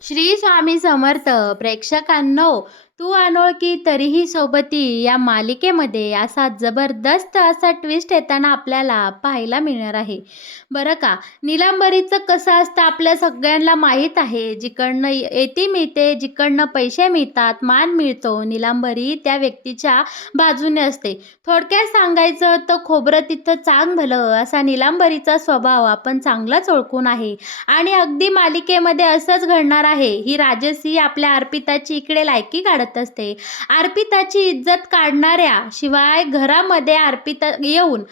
श्री स्वामी समर्थ. प्रेक्षकांनो, तू अनोळखी तरीही सोबती या मालिकेमध्ये असा जबरदस्त असा ट्विस्ट येताना आपल्याला पाहायला मिळणार आहे. बरं का, निलांबरीचं कसं असतं आपल्या सगळ्यांना माहीत आहे. जिकडनं येती मिळते, जिकडनं पैसे मिळतात, मान मिळतो, निलांबरी त्या व्यक्तीच्या बाजूने असते. थोडक्यात सांगायचं तर खोबरं तिथं चांग भलं असा निलांबरीचा स्वभाव आपण चांगलाच ओळखून आहे. आणि अगदी मालिकेमध्ये असंच घडणार आहे. ही राजसी आपल्या अर्पिताची इकडे लायकी काढत असते. अर्पिताची इज्जत काढणाऱ्या शिवाय घरामध्ये अर्पिता येऊन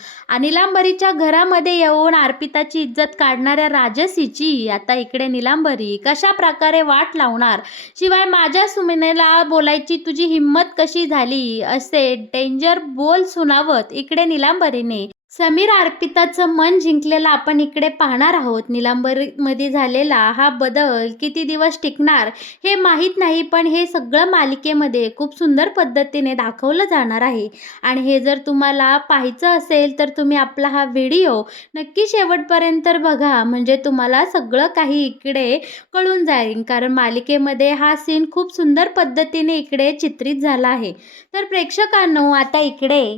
निलांबरीच्या घरामध्ये येऊन अर्पिताची इज्जत काढणाऱ्या राजसीची आता इकडे निलांबरी कशा प्रकारे वाट लावणार, शिवाय माझ्या सुमिनेला बोलायची तुझी हिंमत कशी झाली असे डेंजर बोल सुनावत इकडे निलांबरीने समीर अर्पिताचं मन जिंकलेलं आपण इकडे पाहणार आहोत. निलांबरीमध्ये झालेला हा बदल किती दिवस टिकणार हे माहीत नाही, पण हे सगळं मालिकेमध्ये खूप सुंदर पद्धतीने दाखवलं जाणार आहे. आणि हे जर तुम्हाला पाहायचं असेल तर तुम्ही आपला हा व्हिडिओ नक्की शेवटपर्यंत बघा, म्हणजे तुम्हाला सगळं काही इकडे कळून जाईल. कारण मालिकेमध्ये हा सीन खूप सुंदर पद्धतीने इकडे चित्रित झाला आहे. तर प्रेक्षकांनो, आता इकडे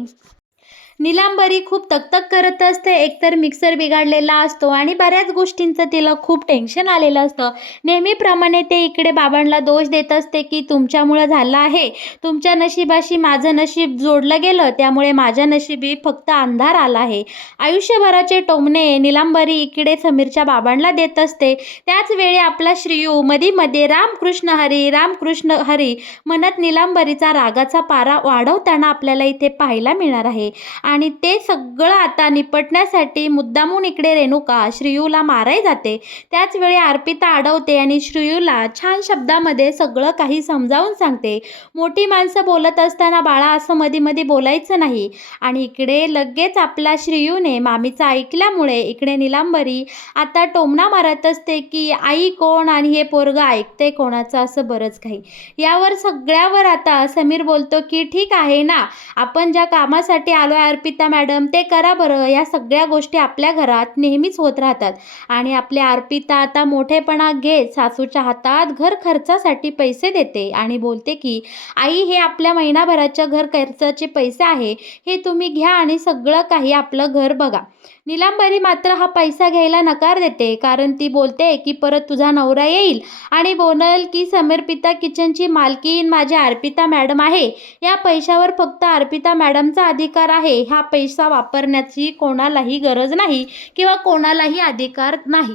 निलांबरी खूप तकतक करत असते. एकतर मिक्सर बिघडलेला असतो आणि बऱ्याच गोष्टींचं तिला खूप टेन्शन आलेलं असतं. नेहमीप्रमाणे ते इकडे बाबांना दोष देत असते की तुमच्यामुळं झालं आहे, तुमच्या नशिबाशी माझं नशीब जोडलं गेलं, त्यामुळे माझ्या नशिबी फक्त अंधार आला आहे. आयुष्यभराचे टोमणे निलांबरी इकडे समीरच्या बाबांना देत असते. त्याच वेळी आपला श्रीयू मध्ये रामकृष्ण हरी रामकृष्ण हरी म्हणत निलांबरीचा रागाचा पारा वाढवताना आपल्याला इथे पाहायला मिळणार आहे. आणि ते सगळं आता निपटण्यासाठी मुद्दामून इकडे रेणुका श्रीयूला माराय जाते. त्याच वेळी अर्पिता अडवते आणि श्रीयूला छान शब्दामध्ये सगळं काही समजावून सांगते. मोठी माणसं बोलत असताना बाळा असं मध्ये मध्ये बोलायचं नाही. आणि इकडे लगेच आपला श्रीयूने मामीचं ऐकल्यामुळे इकडे निलांबरी आता टोमणा मारत असते की आई कोण आणि हे पोरगं ऐकते कोणाचं, असं बरंच काही. यावर सगळ्यावर आता समीर बोलतो की ठीक आहे ना, आपण ज्या कामासाठी आलो अर्पिता मॅडम ते करा बरं. या सगळ्या गोष्टी आपल्या घरात नेहमीच होत राहतात. आणि आपली अर्पिता आता मोठेपणा घेत सासूच्या हातात घर खर्चासाठी पैसे देते आणि बोलते की आई, हे आपल्या महिनाभराच्या घर खर्चाचे पैसे आहे, हे तुम्ही घ्या आणि सगळं काही आपलं घर बघा. निलांबरी मात्र हा पैसा घ्यायला नकार देते, कारण ती बोलते की परत तुझा नवरा येईल आणि बोलल की समीरपिता किचनची मालकीन माझी अर्पिता मॅडम आहे, या पैशावर फक्त अर्पिता मॅडमचा अधिकार आहे, हा पैसा वापरण्याची कोणालाही गरज नाही किंवा कोणालाही अधिकार नाही.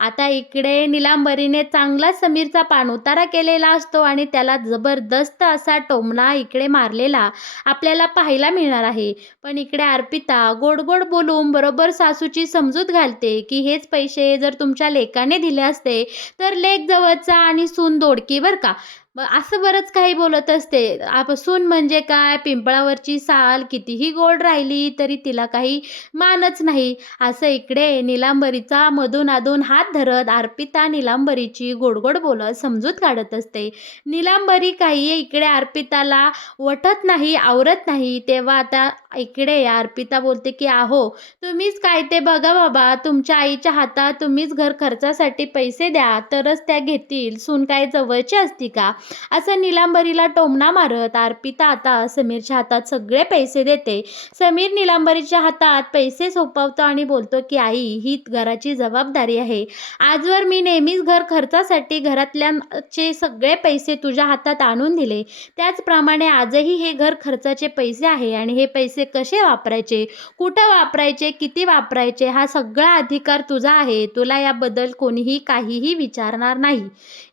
आता इकडे निलांबरीने चांगला समीरचा पाणउतारा केलेला असतो आणि त्याला जबरदस्त असा टोमणा इकडे मारलेला आपल्याला पाहायला मिळणार आहे. पण इकडे अर्पिता गोड गोड बोलून बरोबर सासूची समजूत घालते की हेच पैसे जर तुमच्या लेकाने दिले असते तर लेक जवळचा आणि सून दोडकी बरं का, असं बरंच काही बोलत असते. सून म्हणजे काय, पिंपळावरची साल कितीही गोड राहिली तरी तिला काही मानच नाही, असं इकडे निलांबरीचा मधून अधून हात धरत अर्पिता निलांबरीची गोडगोड बोलत समजूत काढत असते. निलांबरी काही इकडे अर्पिताला वटत नाही, आवरत नाही. तेव्हा आता इकडे अर्पिता बोलते की आहो, तुम्हीच काय ते बघा बाबा, तुमच्या आईच्या हातात तुम्हीच घर खर्चासाठी पैसे द्या तरच त्या घेतील, सून काय जवळची असती का, असं निलांबरीला टोमणा मारत अर्पिता आता समीरच्या हातात सगळे पैसे देते. समीर निलांबरीच्या हातात पैसे सोपवतो आणि बोलतो की आई, ही घराची जबाबदारी आहे. आजवर मी नेहमीच घर खर्चासाठी घरातल्यांचे सगळे पैसे तुझ्या हातात आणून दिले, त्याचप्रमाणे आजही हे घर खर्चाचे पैसे आहे आणि हे पैसे कसे वापरायचे, कुठं वापरायचे, किती वापरायचे, हा सगळा अधिकार तुझा आहे. तुला याबद्दल कोणीही काहीही विचारणार नाही.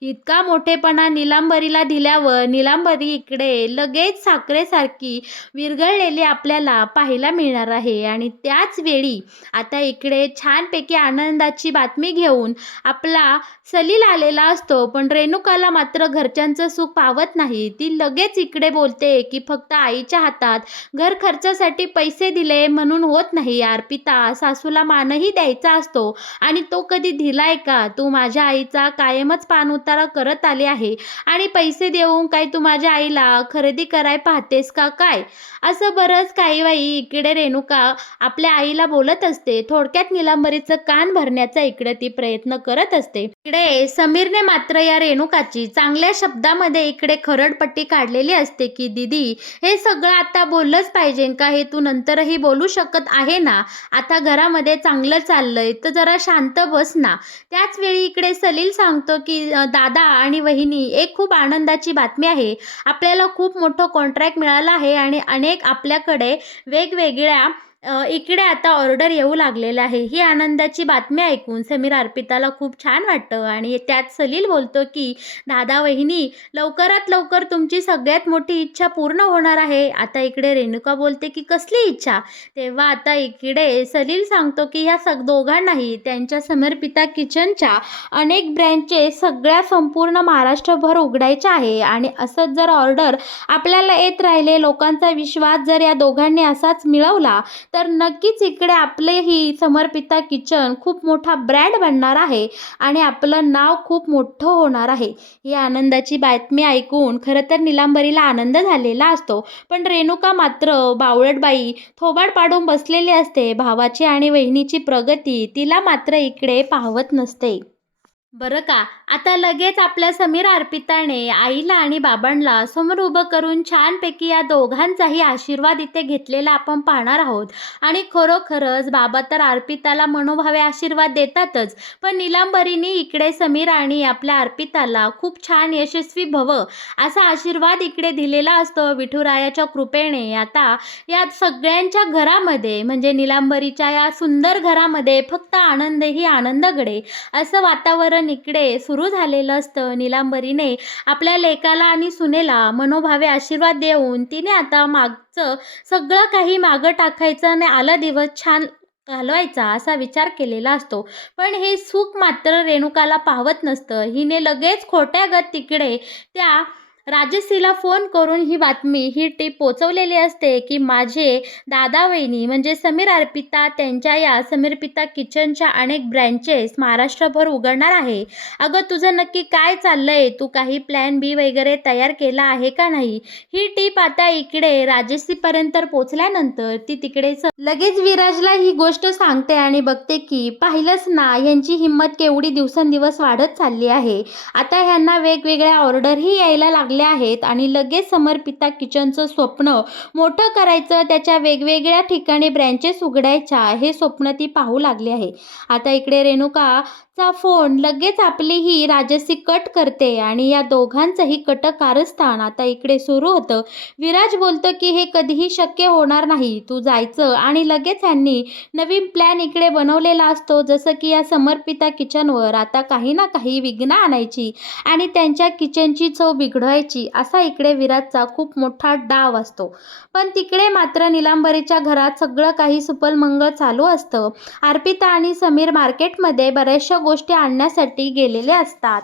इतका मोठेपणा निलांबरीला दिल्यावर निलांबरी इकडे लगेच साखरेसारखी विरघळलेली आपल्याला पाहायला मिळणार आहे. आणि त्याच वेळी आता इकडे छानपैकी आनंदाची बातमी घेऊन आपला सलील आलेला असतो. पण रेणुकाला मात्र घरच्यांचं सुख पावत नाही. ती लगेच इकडे बोलते की फक्त आईच्या हातात घर खर्चासाठी पैसे दिले म्हणून होत नाही. अर्पिता, सासूला मानही द्यायचा असतो आणि तो कधी दिलाय का? तू माझ्या आईचा कायमच पाणउतारा करत आली आहे आणि आणि पैसे देऊन काय तू माझ्या आईला खरेदी कराय पाहतेस का काय? असं बरंच काही वेळी इकडे रेणुका आपल्या आईला बोलत असते. थोडक्यात निलांबरीचं कान भरण्याचा इकडे ती प्रयत्न करत असते. इकडे समीरने मात्र या रेणुकाची चांगल्या शब्दामध्ये इकडे खरडपट्टी काढलेली असते, की "दीदी, हे सगळं आता बोललंच पाहिजे का? हे तू नंतरही बोलू शकत आहे ना? आता घरामध्ये चांगलं चाललंय, तर जरा शांत बस ना." त्याच वेळी इकडे सलील सांगतो, की दादा आणि वहिनी, एक खूप आनंदाची बातमी आहे. आपल्याला खूप मोठं कॉन्ट्रॅक्ट मिळालं आहे आणि अनेक आपल्याकडे वेगवेगळ्या इकडे आता ऑर्डर येऊ लागलेल्या आहे." ही आनंदाची बातमी ऐकून समीर अर्पिताला खूप छान वाटतं आणि त्यात सलील बोलतो, की "दादा, वहिनी, लवकरात लवकर तुमची सगळ्यात मोठी इच्छा पूर्ण होणार आहे." आता इकडे रेणुका बोलते, की "कसली इच्छा?" तेव्हा आता इकडे सलील सांगतो, की ह्या दोघांनाही त्यांच्या समर्पिता किचनच्या अनेक ब्रँचेस सगळ्या संपूर्ण महाराष्ट्रभर उघडायच्या आहे आणि असंच जर ऑर्डर आपल्याला येत राहिले, लोकांचा विश्वास जर या दोघांनी असाच मिळवला, तर नक्कीच इकडे आपले ही समर्पिता किचन खूप मोठा ब्रँड बनणार आहे आणि आपलं नाव खूप मोठं होणार आहे. ही आनंदाची बातमी ऐकून खरं तर निलांबरीला आनंद झालेला असतो. पण रेणुका मात्र बावळटबाई थोबाड पाडून बसलेली असते. भावाची आणि वहिनीची प्रगती तिला मात्र इकडे पाहवत नसते. बरं का, आता लगेच आपल्या समीर अर्पिताने आईला आणि बाबांना समोर उभं करून छानपैकी या दोघांचाही आशीर्वाद इथे घेतलेला आपण पाहणार आहोत. आणि खरोखरच बाबा तर अर्पिताला मनोभावे आशीर्वाद देतातच, पण निलांबरीने इकडे समीर आणि आपल्या अर्पिताला खूप छान यशस्वी भव असा आशीर्वाद इकडे दिलेला असतो विठुरायाच्या कृपेने. आता या सगळ्यांच्या घरामध्ये म्हणजे निलांबरीच्या या सुंदर घरामध्ये फक्त आनंद ही आनंद घडे असं वातावरण इकडे सुरू झालेलं असतं. निलांबरीने आपल्या लेकाला आणि सुनेला मनोभावे आशीर्वाद देऊन तिने आता मागचं सगळं काही मागं टाकायचं आणि आला दिवस छान घालवायचा असा विचार केलेला असतो. पण हे सुख मात्र रेणुकाला पाहवत नसतं. हिने लगेच खोट्यागत तिकडे त्या राजश्रीला फोन करून ही बातमी, ही टीप पोहोचवलेली असते, की माझे दादा वहिनी म्हणजे समीर अर्पिता त्यांच्या या समीरपिता किचनच्या अनेक ब्रँचेस महाराष्ट्रभर उघडणार आहे. "अगं, तुझं नक्की काय चाललंय? तू काही प्लॅन बी वगैरे तयार केला आहे का नाही?" ही टीप आता इकडे राजश्रीपर्यंत पोहोचल्यानंतर ती तिकडे लगेच विराजला ही गोष्ट सांगते आणि बघते, की पाहिलंच ना, ह्यांची हिंमत केवढी दिवसेंदिवस वाढत चालली आहे. आता ह्यांना वेगवेगळ्या ऑर्डरही यायला लागल्या आहेत आणि लगेच समर्पिता किचनचं स्वप्न मोठं करायचं, त्याच्या वेगवेगळ्या ठिकाणी ब्रँचेस उघडायच्या हे स्वप्न ती पाहू लागली आहे. आता इकडे रेणुकाचा फोन लगेच आपली ही राजश्री कट करते आणि या दोघांचंही कारस्थान आता इकडे सुरू होतं. विराज बोलतो, की "हे कधीही शक्य होणार नाही. तू जायचं." आणि लगेच ह्यांनी नवीन प्लॅन इकडे बनवलेला असतो, जसं की या समर्पिता किचनवर आता काही ना काही विघ्न आणायची आणि त्यांच्या किचनची चव बिघडवायची असा इकडे विराजचा खूप मोठा डाव असतो. पण तिकडे मात्र निलांबरीच्या घरात सगळं काही सुपलमंगळ चालू असतं. अर्पिता आणि समीर मार्केटमध्ये बऱ्याचशा गोष्टी आणण्यासाठी गेलेले असतात.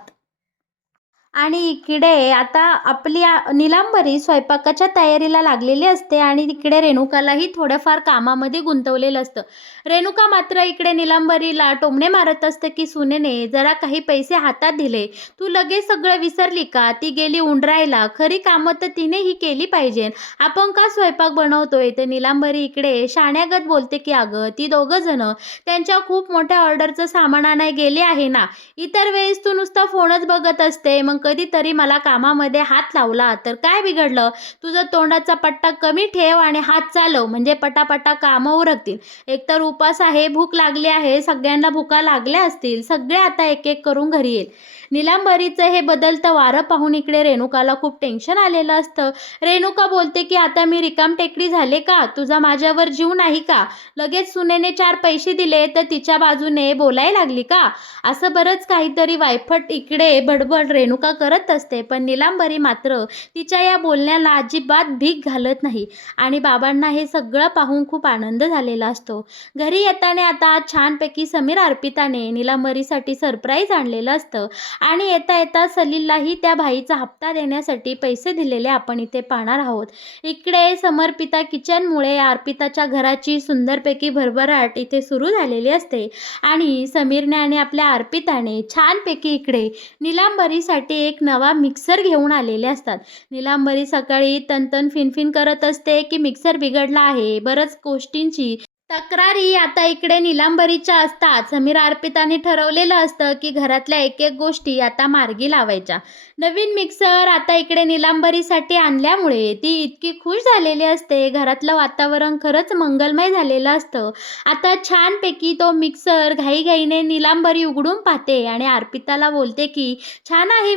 आणि इकडे आता आपली निलांबरी स्वयंपाकाच्या तयारीला लागलेली असते आणि तिकडे रेणुकालाही थोडंफार कामामध्ये गुंतवलेलं असतं. रेणुका मात्र इकडे निलांबरीला टोमणे मारत असते, की "सुनेने जरा काही पैसे हातात दिले, तू लगेच सगळं विसरली का? ती गेली उंडरायला. खरी कामं तर तिनेही केली पाहिजे. आपण का स्वयंपाक बनवतोय?" तर निलांबरी इकडे शाण्यागत बोलते, की "अगं, ती दोघं जण त्यांच्या खूप मोठ्या ऑर्डरचं सामान आणायला गेले आहे ना. इतर वेळेस तू नुसता फोनच बघत असते. मग कधीतरी मला कामामध्ये हात लावला तर काय बिघडलं? तुझं तोंडाचा पट्टा कमी ठेव आणि हात चालव, म्हणजे पटापटा कामं उरकतील. एकतर उपास आहे, भूक लागली आहे, सगळ्यांना भुका लागल्या असतील. सगळे आता एक एक करून घरी येईल." निलांबरीचं हे बदलतं वारं पाहून इकडे रेणुकाला खूप टेन्शन आलेलं असतं. रेणुका बोलते, की "आता मी रिकामटेकडी झाले का? तुझा माझ्यावर जीव नाही का? लगेच सुनेने 4 पैसे दिले तर तिच्या बाजूने बोलायला लागली का?" असं बरंच काहीतरी वायफट इकडे बडबड रेणुका करत असते. पण निलांबरी मात्र तिच्या या बोलण्याला अजिबात भीक घालत नाही आणि बाबांना हे सगळं पाहून खूप आनंद झालेला असतो. घरी येताना आता छानपैकी समीर अर्पिताने निलांबरीसाठी सरप्राईज आणलेलं असतं आणि येता येता सलीललाही त्या बाईचा हप्ता देण्यासाठी पैसे दिलेले आपण इथे पाहणार आहोत. इकडे समर्पिता किचनमुळे अर्पिताच्या घराची सुंदरपैकी भरभराट इथे सुरू झालेली असते आणि समीरने आणि आपल्या अर्पिताने छानपैकी इकडे नीलांबरीसाठी एक नवा मिक्सर घेऊन आलेले असतात. नीलांबरी सकाळी तनतन फिनफिन करत असते की मिक्सर बिघडला आहे. बऱ्याच गोष्टींची तक्रारी आता इकडे नीलांबरीच्या असतात. समीर अर्पिताने ठरवलेलं असतं की घरातल्या एक एक गोष्टी आता मार्गी लावायच्या. नवीन मिक्सर आता इकडे नीलांबरीसाठी आणल्यामुळे ती इतकी खुश झालेली असते. घरातलं वातावरण खरंच मंगलमय झालेलं असतं. आता छानपैकी तो मिक्सर घाईघाईने नीलांबरी उघडून पाहते आणि अर्पिताला बोलते की छान आहे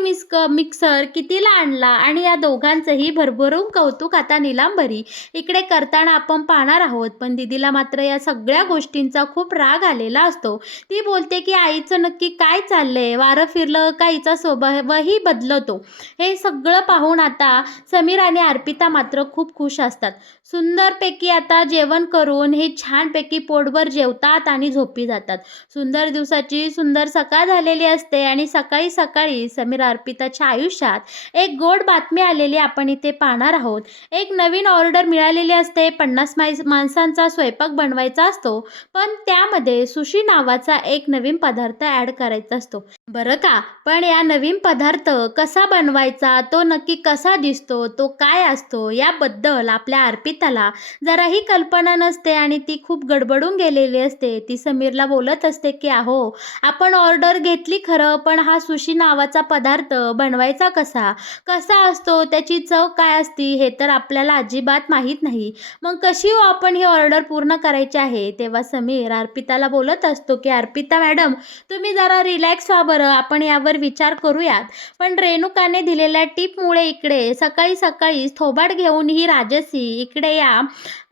मिक्सर कितीला आणला. आणि या दोघांचंही भरभरून कौतुक आता नीलांबरी इकडे करताना आपण पाहणार आहोत. पण दीदीला मात्र या सगळ्या गोष्टींचा खूप राग आलेला असतो. ती बोलते की आईचं नक्की काय चाललंय, वारं फिरलं का हिचा स्वभावही बदलतो. हे सगळं पाहून आता समीर आणि अर्पिता मात्र खूप खुश असतात. सुंदरपैकी आता जेवण करून हे छानपैकी पोटभर जेवतात आणि झोपी जातात. सुंदर दिवसाची सुंदर सकाळ झालेली असते आणि सकाळी सकाळी समीर अर्पिताच्या आयुष्यात एक गोड बातमी आलेली आपण इथे पाहणार आहोत. एक नवीन ऑर्डर मिळालेली असते. 50 माणसांचा स्वयंपाक बनवायचा असतो, पण त्यामध्ये सुशी नावाचा एक नवीन पदार्थ ॲड करायचा असतो. बरं का, पण या नवीन पदार्थ कसा बनवायचा, तो नक्की कसा दिसतो, तो काय असतो, याबद्दल आपल्या अर्पिताला जराही कल्पना नसते आणि ती खूप गडबडून गेलेली असते. ती समीरला बोलत असते की अहो, आपण ऑर्डर घेतली खरं, पण हा सुशी नावाचा पदार्थ बनवायचा कसा, कसा असतो, त्याची चव काय असती, हे तर आपल्याला अजिबात माहीत नाही. मग कशी हो आपण ही ऑर्डर पूर्ण करायची आहे. तेव्हा समीर अर्पिताला बोलत असतो की अर्पिता मॅडम, तुम्ही जरा रिलॅक्स व्हा बरं, आपण यावर विचार करूयात. पण रेणुकाने दिलेल्या टिपमुळे इकडे सकाळी सकाळीच थोबाड घेऊन ही राजसी इकडे या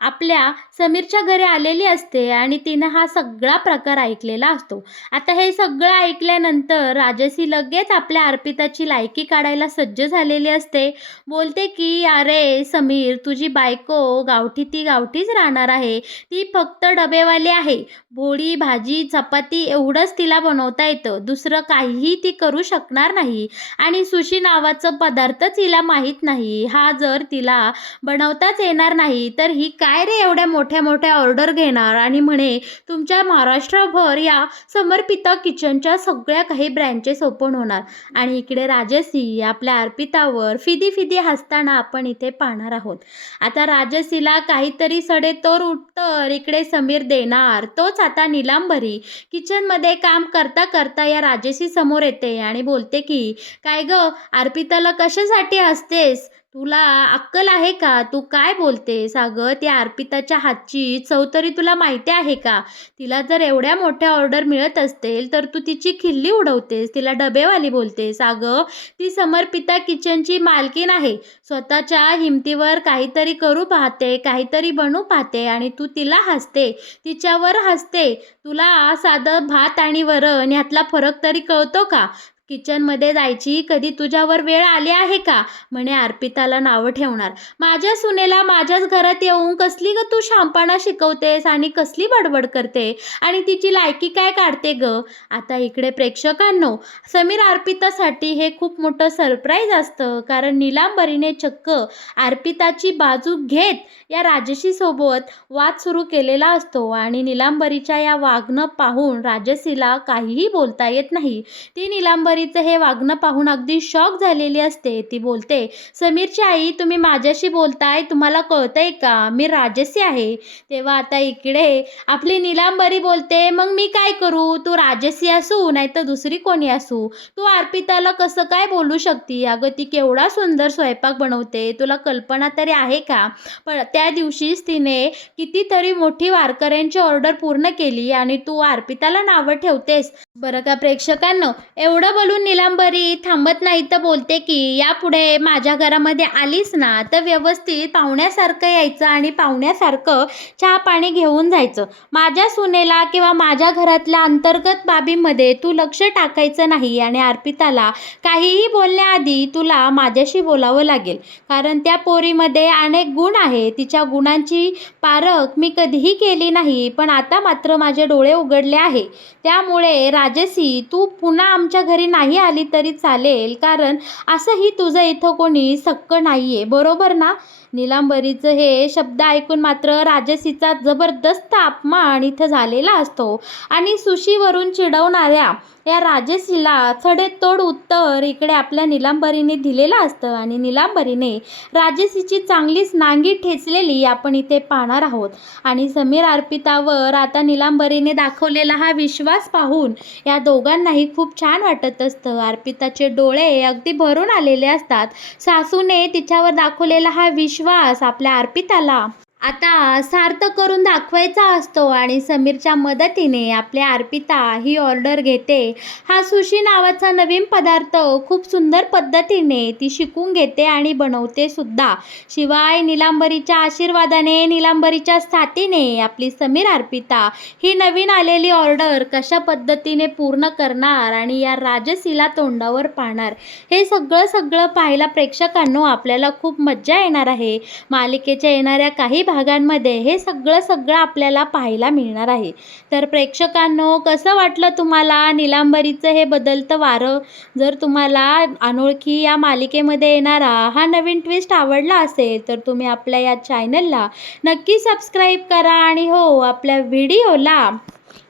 आपल्या समीरच्या घरी आलेली असते आणि तिनं हा सगळा प्रकार ऐकलेला असतो. आता हे सगळं ऐकल्यानंतर राजसी लगेच आपल्या अर्पिताची लायकी काढायला सज्ज झालेली असते. बोलते की अरे समीर, तुझी बायको गावठी ती गावठीच राहणार आहे. ती फक्त डबेवाली आहे. पोळी भाजी चपाती एवढंच तिला बनवता येतं, दुसरं काहीही ती करू शकणार नाही. आणि सुशी नावाचं पदार्थच हिला माहीत नाही. हा जर तिला बनवताच येणार नाही तर ही काय रे एवढ्या मोठ्या मोठ्या ऑर्डर घेणार आणि म्हणे तुमच्या महाराष्ट्रभर या समर्पिता किचनच्या सगळ्या काही ब्रँचेस ओपन होणार. आणि इकडे राजसी आपल्या अर्पितावर फिदी फिदी हसताना आपण इथे पाहणार आहोत. आता राजसीला काहीतरी सडेतोड उत्तर इकडे समीर देणार. तोच आता नीलांबरी किचनमध्ये काम करता करता या राजसी समोर येते आणि बोलते की काय ग अर्पिताला कशासाठी हसतेस, तुला अक्कल आहे का, तू काय बोलतेस. अगं त्या अर्पिताच्या हातची चव तरी तुला माहिती आहे का. तिला जर एवढ्या मोठ्या ऑर्डर मिळत असतील तर तू तिची खिल्ली उडवतेस, तिला डबेवाली बोलतेस. अगं ती समर्पिता किचनची मालकीण आहे. स्वतःच्या हिमतीवर काहीतरी करू पाहते, काहीतरी बनवू पाहते आणि तू तिला हसते, तिच्यावर हसते. तुला साधं भात आणि वरण यातला फरक तरी कळतो का. किचनमध्ये जायची कधी तुझ्यावर वेळ आली आहे का. म्हणे अर्पिताला नावं ठेवणार. माझ्या सुनेला माझ्याच घरात येऊन कसली ग तू शहाणपणा शिकवतेस आणि कसली बडबड करते आणि तिची लायकी काय काढते ग. आता इकडे प्रेक्षकांनो, समीर अर्पितासाठी हे खूप मोठं सरप्राईज असतं. कारण नीलांबरीने चक्क अर्पिताची बाजू घेत या राजशी सोबत वाद सुरू केलेला असतो आणि नीलांबरीच्या या वागणं पाहून राजसीला काहीही बोलता येत नाही. ती नीलांबरीचं हे वागणं पाहून अगदी शॉक झालेली असते. ती बोलते, समीरची आई तुम्ही माझ्याशी बोलताय, तुम्हाला कळतंय का, मी राजसी आहे. तेव्हा आता इकडे आपली नीलांबरी बोलते, मग मी काय करू, तू राजसी असू नाही तर दुसरी कोणी असू, तू अर्पिताला कसं काय बोलू शकती. अगं ती केवढा सुंदर स्वयंपाक बनवते, तुला कल्पना तरी आहे का. पण त्या दिवशीच तिने कितीतरी मोठी वारकऱ्यांची ऑर्डर पूर्ण केली आणि तू अर्पिताला नावं ठेवतेस. बरं का प्रेक्षकांनो, एवढं बोलून नीलांबरी थांबत नाही तर बोलते की यापुढे माझ्या घरामध्ये आलीस ना तर व्यवस्थित पाहुण्यासारखं यायचं आणि पाहुण्यासारखं चहा पाणी घेऊन जायचं. माझ्या सुनेला किंवा माझ्या घरातल्या अंतर्गत बाबींमध्ये तू लक्ष टाकायचं नाही आणि अर्पिताला काहीही बोलण्याआधी तुला माझ्याशी बोलावं लागेल. कारण त्या पोरीमध्ये अनेक गुण आहेत. तिच्या गुणांची पारख मी कधीही केली नाही, पण आता मात्र माझे डोळे उघडले आहे. त्यामुळे राजसी, तू पुन्हा आमच्या घरी नाही आली तरी चालेल, कारण असंही तुझं इथं कोणी सक्कं नाही आहे, बरोबर ना? नीलांबरीचं हे शब्द ऐकून मात्र राजसीचा जबरदस्त अपमान इथं झालेला असतो आणि सुशीवरून चिडवणाऱ्या या राजसीला सडेतोड उत्तर इकडे आपल्या नीलांबरीने दिलेलं असतं आणि नीलांबरीने राजसीची चांगलीच नांगी ठेचलेली आपण इथे पाहणार आहोत. आणि समीर अर्पितावर आता नीलांबरीने दाखवलेला हा विश्वास पाहून या दोघांनाही खूप छान वाटत असतं. अर्पिताचे डोळे अगदी भरून आलेले असतात. सासूने तिच्यावर दाखवलेला हा विश्वास आपल्या अर्पिताला आता सार्थ करून दाखवायचा असतो आणि समीरच्या मदतीने आपल्या अर्पिता ही ऑर्डर घेते. हा सुशी नावाचा नवीन पदार्थ खूप सुंदर पद्धतीने ती शिकून घेते आणि बनवते सुद्धा. शिवाय नीलांबरीच्या आशीर्वादाने, नीलांबरीच्या साथीने आपली समीर अर्पिता ही नवीन आलेली ऑर्डर कशा पद्धतीने पूर्ण करणार आणि या राजसीला तोंडावर पाहणार, हे सगळं सगळं पाहायला प्रेक्षकांनो आपल्याला खूप मज्जा येणार आहे. मालिकेच्या येणाऱ्या काही भागांमध्ये हे सगळं सगळं आपल्याला पाहायला मिळणार आहे. तर प्रेक्षकांनो, कसं वाटलं तुम्हाला नीलांबरीचं हे बदलतं वारं? जर तुम्हाला अनोळखी या मालिकेमध्ये येणारा हा नवीन ट्विस्ट आवडला असेल तर तुम्ही आपल्या या चॅनलला नक्की सबस्क्राईब करा आणि हो, आपल्या व्हिडिओला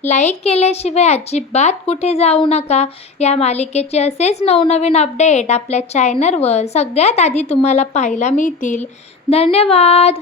लाईक केल्याशिवाय अजिबात कुठे जाऊ नका. या मालिकेचे असेच नवनवीन अपडेट आपल्या चॅनलवर सगळ्यात आधी तुम्हाला पाहायला मिळतील. धन्यवाद.